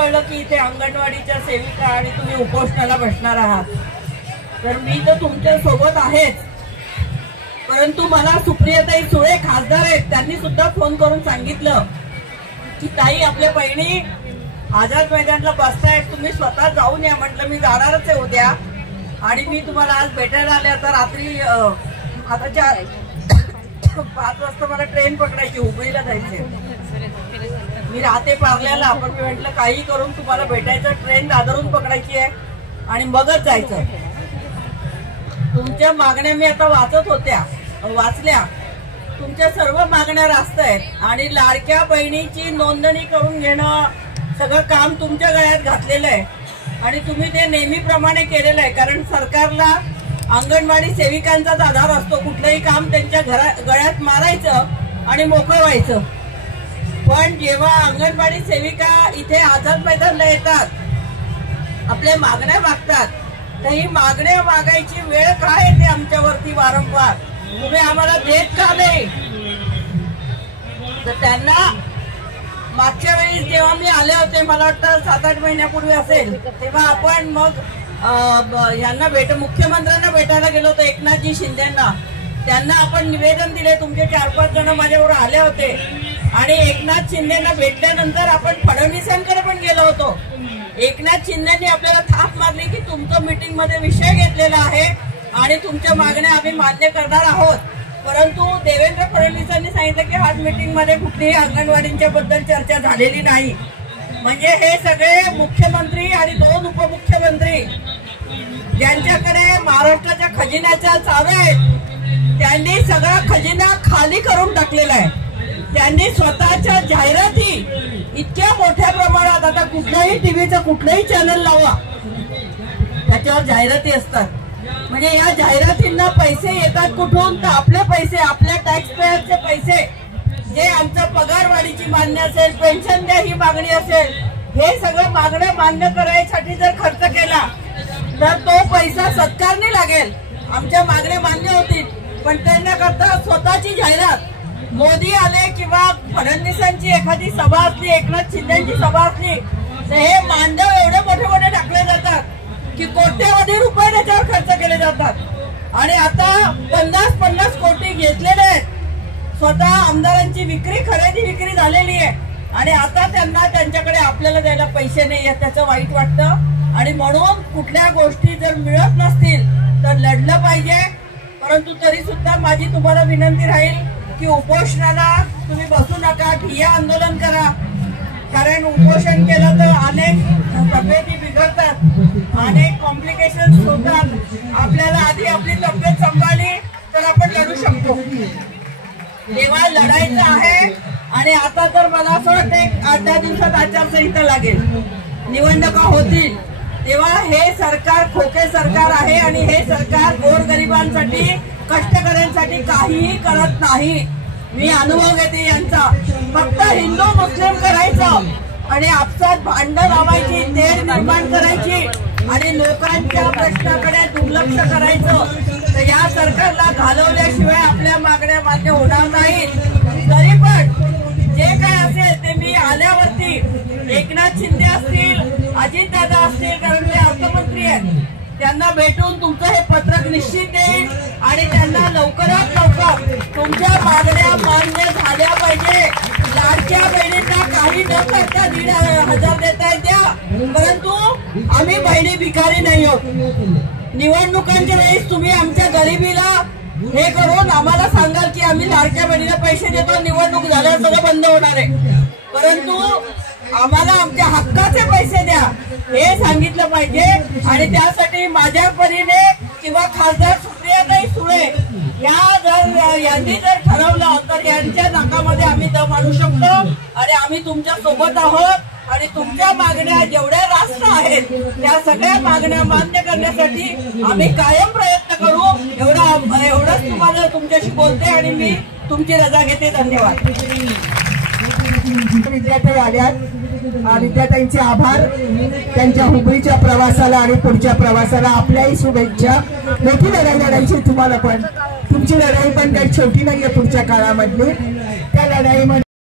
कळलं की इथे अंगणवाडीच्या सेविका आणि तुम्ही उपोषणाला बसणार आहात, तर मी तर तुमच्या सोबत आहेच, परंतु मला सुप्रियाताई सुळे खासदार आहेत, त्यांनी सुद्धा फोन करून सांगितलं की ताई आपल्या बहिणी आझाद मैदानला बसतायत, तुम्ही स्वतः जाऊन या. म्हटलं मी जाणारच आहे उद्या, आणि मी तुम्हाला आज भेटायला आले. आता रात्री आता 5 वाजता मला ट्रेन पकडायची, हुबळीला जायचे. मी राहते पार्ल्याला, पण मी म्हटलं काही करून तुम्हाला भेटायचं, ट्रेन दादरून पकडायची आहे आणि मगच जायचं. तुमच्या मागण्या मी आता वाचल्या. तुमच्या सर्व मागण्या रास्त आहेत आणि लाडक्या बहिणीची नोंदणी करून घेणं सगळं काम तुमच्या गळ्यात घातलेलं आहे आणि तुम्ही ते नेहमीप्रमाणे केलेलं आहे. कारण सरकारला अंगणवाडी सेविकांचाच आधार असतो, कुठलंही काम त्यांच्या गळ्यात मारायचं आणि मोकळं व्हायचं. पण जेव्हा अंगणवाडी सेविका इथे आझाद मैदानला येतात, आपल्या मागण्या मागतात, तर ही मागण्या मागायची वेळ काय येते आमच्यावरती वारंवार, तुम्ही आम्हाला देत का नाही? तर त्यांना मागच्या वेळी जेव्हा मी आले होते, मला वाटतं 7-8 महिन्यापूर्वी असेल, तेव्हा आपण मग यांना मुख्यमंत्र्यांना भेटायला गेलो होतो, एकनाथजी शिंदेंना. त्यांना आपण निवेदन दिले, तुमचे 4-5 जण माझ्यावर आले होते आणि एकनाथ शिंदेंना भेटल्यानंतर आपण फडणवीसांकडे पण गेलो होतो. एकनाथ शिंदेंनी आपल्याला थाप मारली की तुमचं मीटिंग मध्ये विषय घेतलेला आहे आणि तुमच्या मागण्या आम्ही मान्य करणार आहोत. परंतु देवेंद्र फडणवीसांनी सांगितलं की आज मीटिंग मध्ये कुठलीही अंगणवाडींच्या बद्दल चर्चा झालेली नाही. म्हणजे हे सगळे मुख्यमंत्री आणि 2 उपमुख्यमंत्री ज्यांच्याकडे महाराष्ट्राच्या खजिन्याच्या चाव्या आहेत, त्यांनी सगळा खजिना खाली करून टाकलेला आहे. त्यांनी स्वतःच्या जाहिराती इतक्या मोठ्या प्रमाणात, आता कुठल्याही टीव्हीचं कुठलंही चॅनल लावा त्याच्यावर जाहिराती असतात. म्हणजे या जाहिरातींना पैसे येतात कुठून? तर आपले पैसे, आपल्या टॅक्स पेयरचे पैसे, जे आमचं पगारवाढीची मागणी असेल, पेन्शन द्या ही मागणी असेल, हे सगळं मागण्या मान्य करायसाठी जर खर्च केला तर तो पैसा सत्कारणी लागेल. आमच्या मागण्या मान्य होतील, पण त्यांना करता स्वतःची जाहिरात. मोदी आले किंवा फडणवीसांची एखादी सभा असली, एकनाथ शिंदेची सभा असली, तर हे मांडव एवढे मोठे मोठे टाकले जातात की कोट्यवधी रुपये त्याच्यावर खर्च केले जातात. आणि आता 50-50 कोटी घेतलेले आहेत. स्वतः आमदारांची खरेदी विक्री झालेली आहे आणि आता त्यांना त्यांच्याकडे आपल्याला द्यायला पैसे नाही आहेत, त्याचं वाईट वाटतं. आणि म्हणून कुठल्या गोष्टी जर मिळत नसतील तर लढलं पाहिजे. परंतु तरी सुद्धा माझी तुम्हाला विनंती राहील की उपोषणाला तुम्ही बसू नका, ठिय्या आंदोलन करा. कारण उपोषण केलं तर अनेक तब्येती बिघडतात, अनेक कॉम्प्लिकेशन्स होतात. आपल्याला आधी आपली तब्येत सांभाळली तर आपण लढू शकतो. तेव्हा लढायचं आहे. आणि आता तर मला असं वाटतं 8-10 दिवसात आचारसंहिता लागेल, निवडणुका होतील, तेव्हा हे सरकार खोके सरकार आहे आणि हे सरकार गोरगरिबांसाठी, कष्टकऱ्यांसाठी काहीही करत नाही. मी अनुभव घेते यांचा. फक्त हिंदू मुस्लिम करायचं आणि आपसात भांडण लावायची, तेढ निर्माण करायची आणि लोकांच्या प्रश्नाकडे दुर्लक्ष करायचं. तर या सरकारला घालवल्याशिवाय आपल्या मागण्या मान्य होणार नाहीत. तरी पण जे काय असेल ते मी आल्यावरती एकनाथ शिंदे असतील, अजितदादा असतील, कारण ते अर्थमंत्री आहेत, त्यांना भेटून तुमचं हे पत्रक निश्चित देईल आणि त्यांना लवकरात लवकर तुमच्या मागण्या मान्य झाल्या पाहिजे. लाडक्या बहिणींना काही न करता 1,500 देता द्या, परंतु आम्ही बहिणी भिकारी नाही आहोत. निवडणुकांच्या वेळेस तुम्ही आमच्या गरिबीला हे करून आम्हाला सांगाल की आम्ही लाडक्या बहिणीला पैसे देतो, निवडणूक झाल्यावर सगळं बंद होणार आहे. परंतु आम्हाला आमच्या हक्काचे पैसे द्या हे सांगितलं पाहिजे. आणि त्यासाठी माझ्या परीने किंवा खासदार सुप्रियाताई सुळे यांनी जर ठरवलं तर यांच्या नाकामध्ये आम्ही दम आणू शकतो आणि आम्ही तुमच्या सोबत आहोत. आणि तुमच्या मागण्या जेवढ्या रास्त आहेत त्या सगळ्या मागण्या मान्य करण्यासाठी आम्ही कायम प्रयत्न करू. एवढंच तुम्हाला तुमच्याशी बोलते आणि मी तुमची रजा घेते. धन्यवाद. विद्यार्थी आल्यात, विद्यार्थ्यांचे आभार. त्यांच्या हुबळीच्या प्रवासाला आणि पुढच्या प्रवासाला आपल्याही शुभेच्छा. मोठी लढाई लढायची तुम्हाला, पण तुमची लढाई पण काही छोटी नाहीये पुढच्या काळामधली. त्या लढाईमध्ये